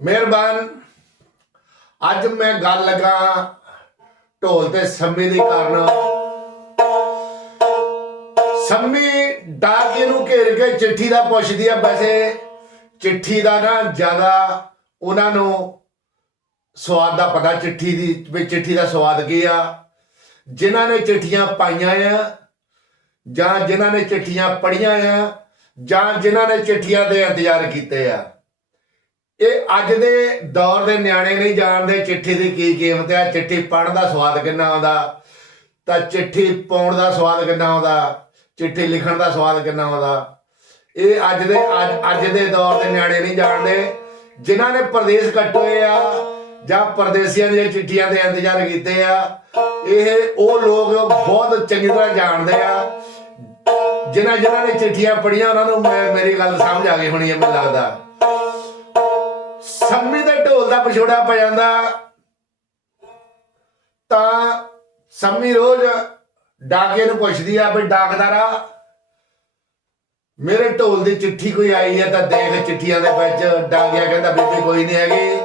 ਮਿਹਰਬਾਨ। ਅੱਜ ਮੈਂ ਗੱਲ ਲਗਾ ਢੋਲ ਤੇ ਸੰਮੀ ਦੀ ਕਾਰਨ ਸੰਮੀ ਡਾਕੇ ਨੂੰ ਘੇਰ ਕੇ ਚਿੱਠੀ ਦਾ ਪੁੱਛਦੀ ਆ, ਵੈਸੇ ਚਿੱਠੀ ਦਾ ਨਾ ਜ਼ਿਆਦਾ ਉਹਨਾਂ ਨੂੰ ਸਵਾਦ ਦਾ ਪਤਾ ਚਿੱਠੀ ਦੀ, ਵੀ ਚਿੱਠੀ ਦਾ ਸਵਾਦ ਕੀ ਆ। ਜਿਨ੍ਹਾਂ ਨੇ ਚਿੱਠੀਆਂ ਪਾਈਆਂ ਆ, ਜਾਂ ਜਿਨ੍ਹਾਂ ਨੇ ਚਿੱਠੀਆਂ ਪੜੀਆਂ ਆ, ਜਾਂ ਜਿਨ੍ਹਾਂ ਨੇ ਚਿੱਠੀਆਂ ਦੇ ਇੰਤਜ਼ਾਰ ਕੀਤੇ ਆ। ਇਹ ਅੱਜ ਦੇ ਦੌਰ ਦੇ ਨਿਆਣੇ ਨਹੀਂ ਜਾਣਦੇ ਚਿੱਠੀ ਦੀ ਕੀ ਕੀਮਤ ਹੈ, ਚਿੱਠੀ ਪੜਨ ਦਾ ਸਵਾਦ ਕਿੰਨਾ ਆਉਂਦਾ, ਤਾਂ ਚਿੱਠੀ ਪਾਉਣ ਦਾ ਸਵਾਦ ਕਿੰਨਾ ਆਉਂਦਾ, ਚਿੱਠੀ ਲਿਖਣ ਦਾ ਸਵਾਦ ਕਿੰਨਾ ਆਉਂਦਾ। ਇਹ ਅੱਜ ਦੇ ਅੱਜ ਦੇ ਦੌਰ ਦੇ ਨਿਆਣੇ ਨਹੀਂ ਜਾਣਦੇ, ਜਿਨ੍ਹਾਂ ਨੇ ਪ੍ਰਦੇਸ਼ ਕੱਟੇ ਆ ਜਾਂ ਪਰਦੇਸੀਆਂ ਦੀਆਂ ਚਿੱਠੀਆਂ ਦੇ ਇੰਤਜ਼ਾਰ ਕੀਤੇ ਆ, ਇਹ ਉਹ ਲੋਕ ਬਹੁਤ ਚੰਗੀ ਤਰ੍ਹਾਂ ਜਾਣਦੇ ਆ। ਜਿਨ੍ਹਾਂ ਜਿਨ੍ਹਾਂ ਨੇ ਚਿੱਠੀਆਂ ਪੜੀਆਂ ਉਹਨਾਂ ਨੂੰ ਮੈਂ, ਮੇਰੀ ਗੱਲ ਸਮਝ ਆ ਗਈ ਹੋਣੀ ਹੈ, ਮੈਨੂੰ ਲੱਗਦਾ। ਸੰਮੀ ਦੇ ਢੋਲ ਦਾ ਪਛੋੜਾ ਪੈ ਜਾਂਦਾ। ਤਾਂ ਸੰਮੀ ਰੋਜ਼ ਡਾਕੇ ਨੂੰ ਪੁੱਛਦੀ ਆ ਵੀ ਡਾਕਦਾਰਾ, ਮੇਰੇ ਢੋਲ ਦੀ ਚਿੱਠੀ ਕੋਈ ਆਈ ਹੈ ਤਾਂ ਦੇਖ ਚਿੱਠੀਆਂ ਦੇ ਵਿੱਚ ਡਾਕਿਆ ਕਹਿੰਦਾ ਬੀਬੀ ਕੋਈ ਨਹੀਂ ਹੈਗੀ।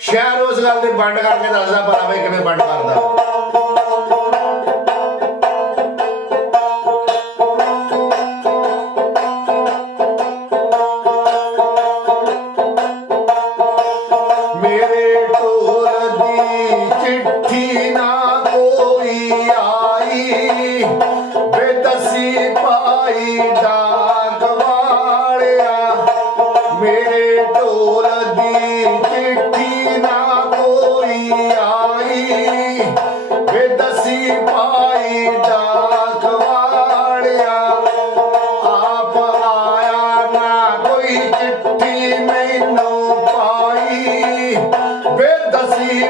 ਸ਼ਹਿਰ ਉਸ ਗੱਲ ਦੀ ਵੰਡ ਕਰਕੇ ਦੱਸਦਾ ਭਲਾ ਵੀ ਕਿਵੇਂ ਵੰਡ ਕਰਦਾ।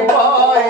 পাই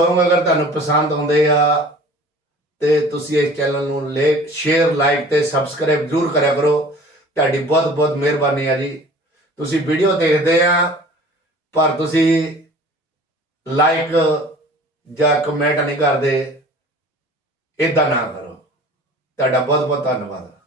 Song ਅਗਰ ਤੁਹਾਨੂੰ ਪਸੰਦ ਆਉਂਦੇ ਆ ਤੇ ਤੁਸੀਂ ਇਸ ਚੈਨਲ ਨੂੰ ਲੇਕ ਸ਼ੇਅਰ ਲਾਈਕ ਤੇ ਸਬਸਕ੍ਰਾਈਬ ਜ਼ਰੂਰ ਕਰਿਆ ਕਰੋ। ਤੁਹਾਡੀ ਬਹੁਤ ਬਹੁਤ ਮਿਹਰਬਾਨੀ ਆ ਜੀ। ਤੁਸੀਂ ਵੀਡੀਓ ਦੇਖਦੇ ਆ, ਪਰ ਤੁਸੀਂ ਲਾਈਕ ਜਾਂ ਕਮੈਂਟ ਨਹੀਂ ਕਰਦੇ। ਇਦਾਂ ਨਾ ਕਰੋ। ਤੁਹਾਡਾ ਬਹੁਤ ਬਹੁਤ ਧੰਨਵਾਦ।